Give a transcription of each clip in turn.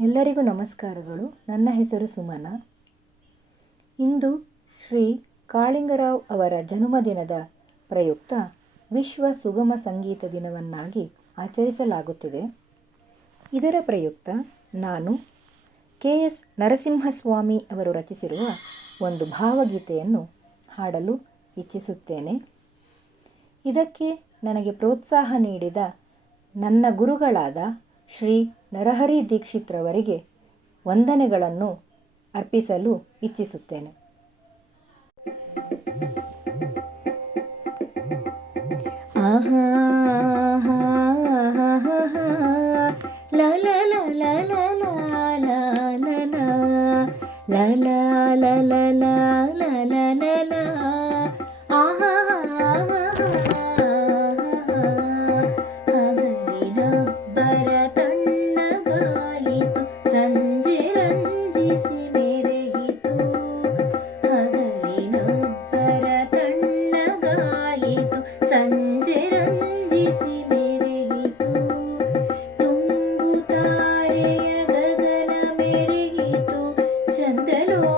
ಎಲ್ಲರಿಗೂ ನಮಸ್ಕಾರಗಳು. ನನ್ನ ಹೆಸರು ಸುಮನ. ಇಂದು ಶ್ರೀ ಕಾಳಿಂಗರಾವ್ ಅವರ ಜನ್ಮದಿನದ ಪ್ರಯುಕ್ತ ವಿಶ್ವ ಸುಗಮ ಸಂಗೀತ ದಿನವನ್ನಾಗಿ ಆಚರಿಸಲಾಗುತ್ತಿದೆ. ಇದರ ಪ್ರಯುಕ್ತ ನಾನು ಕೆ ಎಸ್ ನರಸಿಂಹಸ್ವಾಮಿ ಅವರು ರಚಿಸಿರುವ ಒಂದು ಭಾವಗೀತೆಯನ್ನು ಹಾಡಲು ಇಚ್ಛಿಸುತ್ತೇನೆ. ಇದಕ್ಕೆ ನನಗೆ ಪ್ರೋತ್ಸಾಹ ನೀಡಿದ ನನ್ನ ಗುರುಗಳಾದ ಶ್ರೀ ನರಹರಿ ದೀಕ್ಷಿತ್ರವರಿಗೆ ವಂದನೆಗಳನ್ನು ಅರ್ಪಿಸಲು ಇಚ್ಛಿಸುತ್ತೇನೆ la ಗಾಯಿತು ಸಂಜೆ ರಂಜಿಸಿ ಮೆರೆಯಿತು. ತುಂಬು ತಾರೆಯ ಗಗನ ಮೆರೆಯಿತು. ಚಂದ್ರಲೋ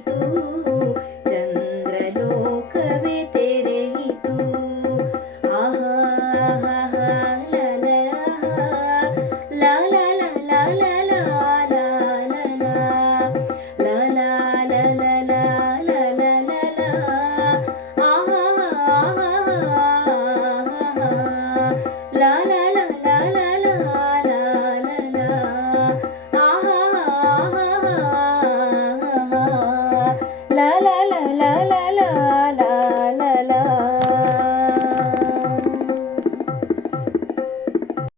ತೆರೆಯಿತು ಚಂದ್ರಲೋಕವೇ ತೆರೆಯಿತು ಆಹಾ ಆಹಾ